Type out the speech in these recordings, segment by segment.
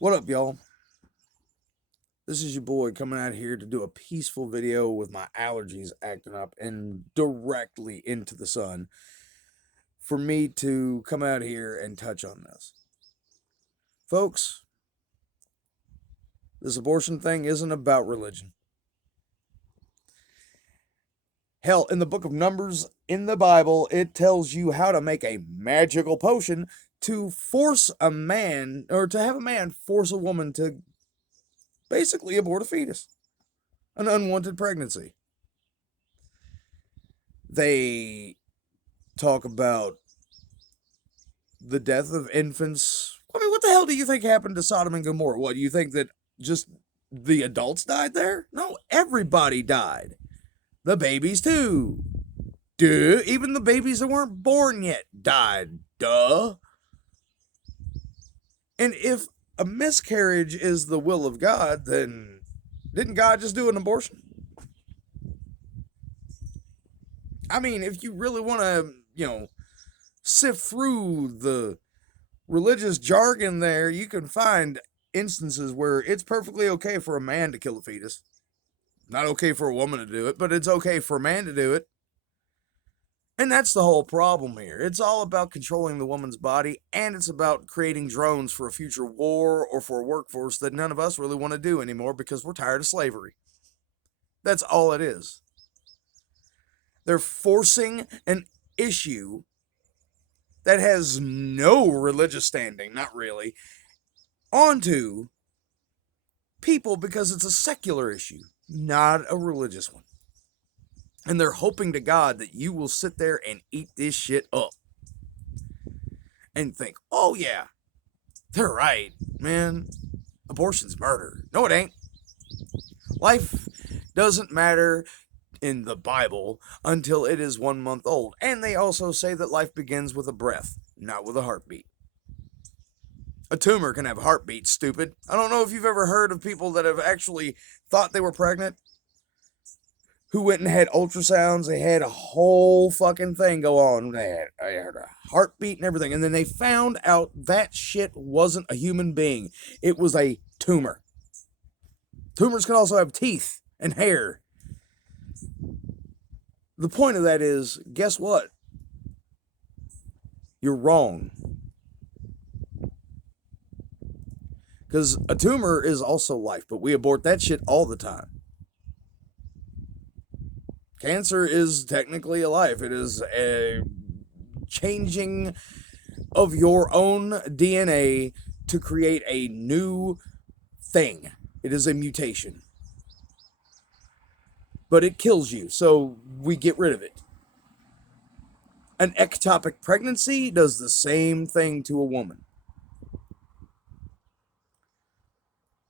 What up, y'all? This is your boy coming out here to do a peaceful video with my allergies acting up and directly into the sun for me to come out here and touch on this. Folks, this abortion thing isn't about religion. Hell, in the book of Numbers in the Bible, it tells you how to make a magical potion to force a man, or to have a man force a woman to basically abort a fetus, an unwanted pregnancy. They talk about the death of infants. I mean, what the hell do you think happened to Sodom and Gomorrah? What, do you think that just the adults died there? No, everybody died. The babies, too. Duh. Even the babies that weren't born yet died. Duh. And if a miscarriage is the will of God, then didn't God just do an abortion? I mean, if you really want to, sift through the religious jargon there, you can find instances where it's perfectly okay for a man to kill a fetus. Not okay for a woman to do it, but it's okay for a man to do it. And that's the whole problem here. It's all about controlling the woman's body, and it's about creating drones for a future war or for a workforce that none of us really want to do anymore because we're tired of slavery. That's all it is. They're forcing an issue that has no religious standing, not really, onto people because it's a secular issue, not a religious one. And they're hoping to God that you will sit there and eat this shit up and think, oh yeah, they're right, man. Abortion's murder. No, it ain't. Life doesn't matter in the Bible until it is 1 month old. And they also say that life begins with a breath, not with a heartbeat. A tumor can have a heartbeat, stupid. I don't know if you've ever heard of people that have actually thought they were pregnant, who went and had ultrasounds. They had a whole fucking thing go on. They had a heartbeat and everything. And then they found out that shit wasn't a human being. It was a tumor. Tumors can also have teeth and hair. The point of that is, guess what? You're wrong. Because a tumor is also life, but we abort that shit all the time. Cancer is technically a life. It is a changing of your own DNA to create a new thing. It is a mutation. But it kills you, so we get rid of it. An ectopic pregnancy does the same thing to a woman.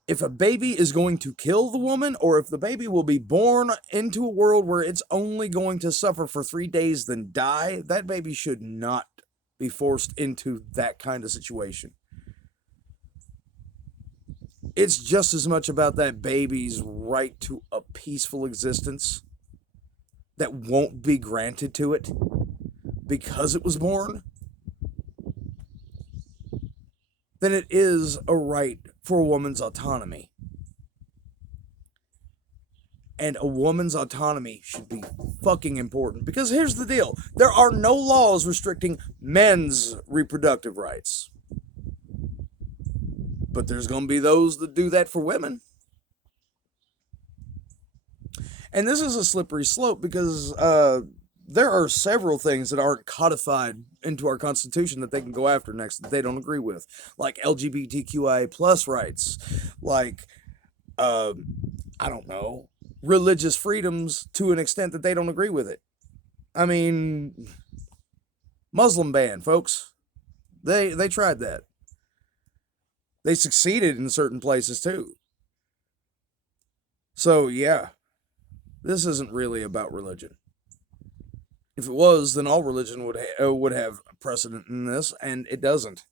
If a baby is going to kill the woman, or if the baby will be born into a world where it's only going to suffer for 3 days then die, that baby should not be forced into that kind of situation. It's just as much about that baby's right to a peaceful existence that won't be granted to it because it was born than it is a right for a woman's autonomy. And a woman's autonomy should be fucking important. Because here's the deal. There are no laws restricting men's reproductive rights. But there's going to be those that do that for women. And this is a slippery slope because there are several things that aren't codified into our Constitution that they can go after next that they don't agree with. Like LGBTQIA plus rights. Like, I don't know, religious freedoms to an extent that they don't agree with it. I mean, Muslim ban, folks. They tried that. They succeeded in certain places too. So yeah, this isn't really about religion. If it was, then all religion would have precedent in this, and it doesn't,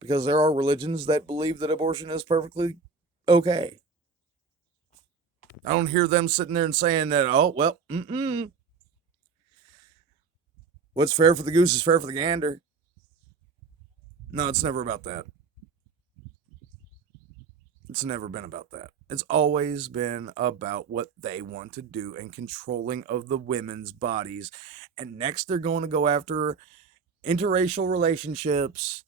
because there are religions that believe that abortion is perfectly okay. I don't hear them sitting there and saying that, oh, well, what's fair for the goose is fair for the gander. No, it's never about that. It's never been about that. It's always been about what they want to do and controlling of the women's bodies. And next, they're going to go after interracial relationships,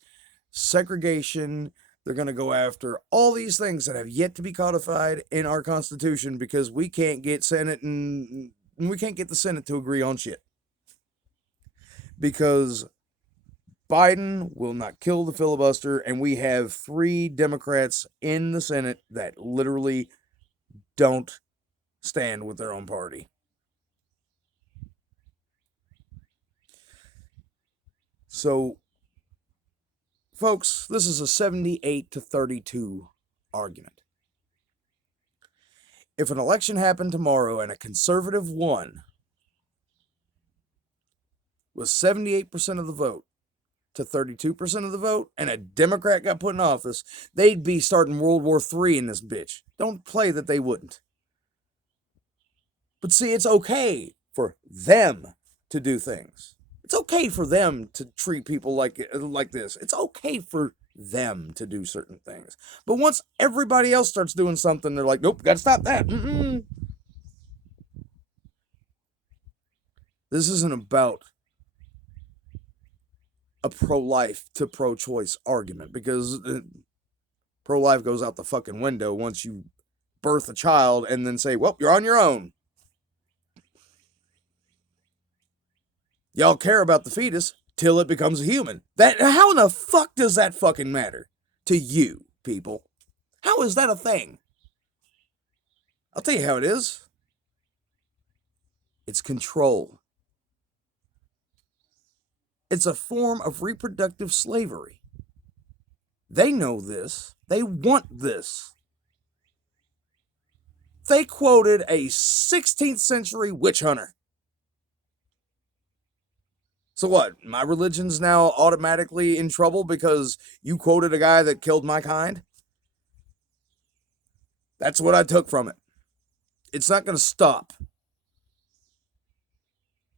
segregation. They're going to go after all these things that have yet to be codified in our Constitution because we can't get we can't get the Senate to agree on shit. Because Biden will not kill the filibuster, and we have 3 Democrats in the Senate that literally don't stand with their own party. So, folks, this is a 78-32 argument. If an election happened tomorrow and a conservative won with 78% of the vote to 32% of the vote, and a Democrat got put in office, they'd be starting World War III in this bitch. Don't play that they wouldn't. But see, it's okay for them to do things. It's okay for them to treat people like this. It's okay for them to do certain things. But once everybody else starts doing something, they're like, nope, gotta stop that. This isn't about a pro-life to pro-choice argument, because pro-life goes out the fucking window once you birth a child and then say, well, you're on your own. Y'all care about the fetus till it becomes a human. How in the fuck does that fucking matter to you, people? How is that a thing? I'll tell you how it is. It's control. It's a form of reproductive slavery. They know this. They want this. They quoted a 16th century witch hunter. So what? My religion's now automatically in trouble because you quoted a guy that killed my kind? That's what I took from it. It's not going to stop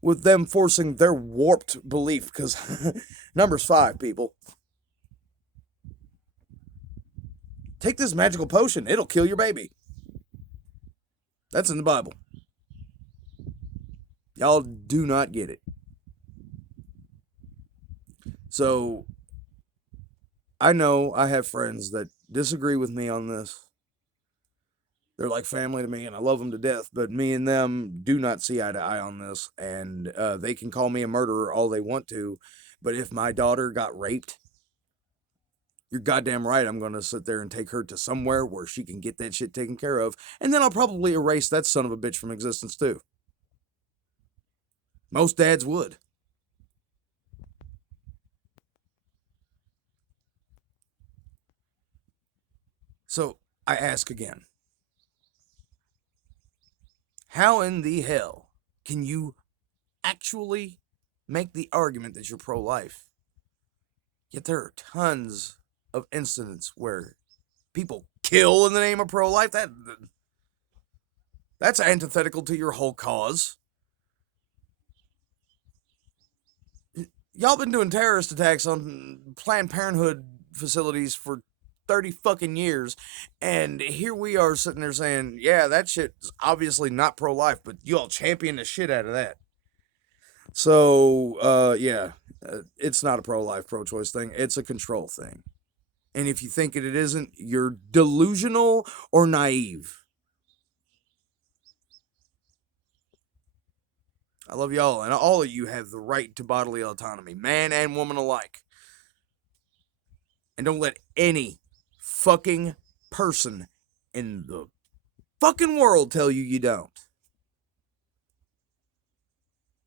with them forcing their warped belief, because number's 5, people. Take this magical potion. It'll kill your baby. That's in the Bible. Y'all do not get it. So, I know I have friends that disagree with me on this. They're like family to me, and I love them to death, but me and them do not see eye to eye on this, and they can call me a murderer all they want to, but if my daughter got raped, you're goddamn right I'm going to sit there and take her to somewhere where she can get that shit taken care of, and then I'll probably erase that son of a bitch from existence too. Most dads would. So, I ask again. How in the hell can you actually make the argument that you're pro-life? Yet there are tons of incidents where people kill in the name of pro-life. That's antithetical to your whole cause. Y'all been doing terrorist attacks on Planned Parenthood facilities for 30 fucking years, and here we are sitting there saying, yeah, that shit's obviously not pro-life, but you all champion the shit out of that. So, it's not a pro-life, pro-choice thing. It's a control thing. And if you think it isn't, you're delusional or naive. I love y'all, and all of you have the right to bodily autonomy, man and woman alike. And don't let any fucking person in the fucking world tell you you don't.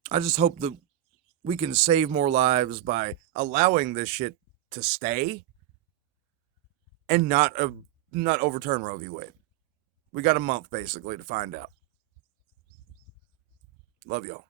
I just hope that we can save more lives by allowing this shit to stay and not overturn Roe v. Wade. We got a month basically to find out. Love y'all.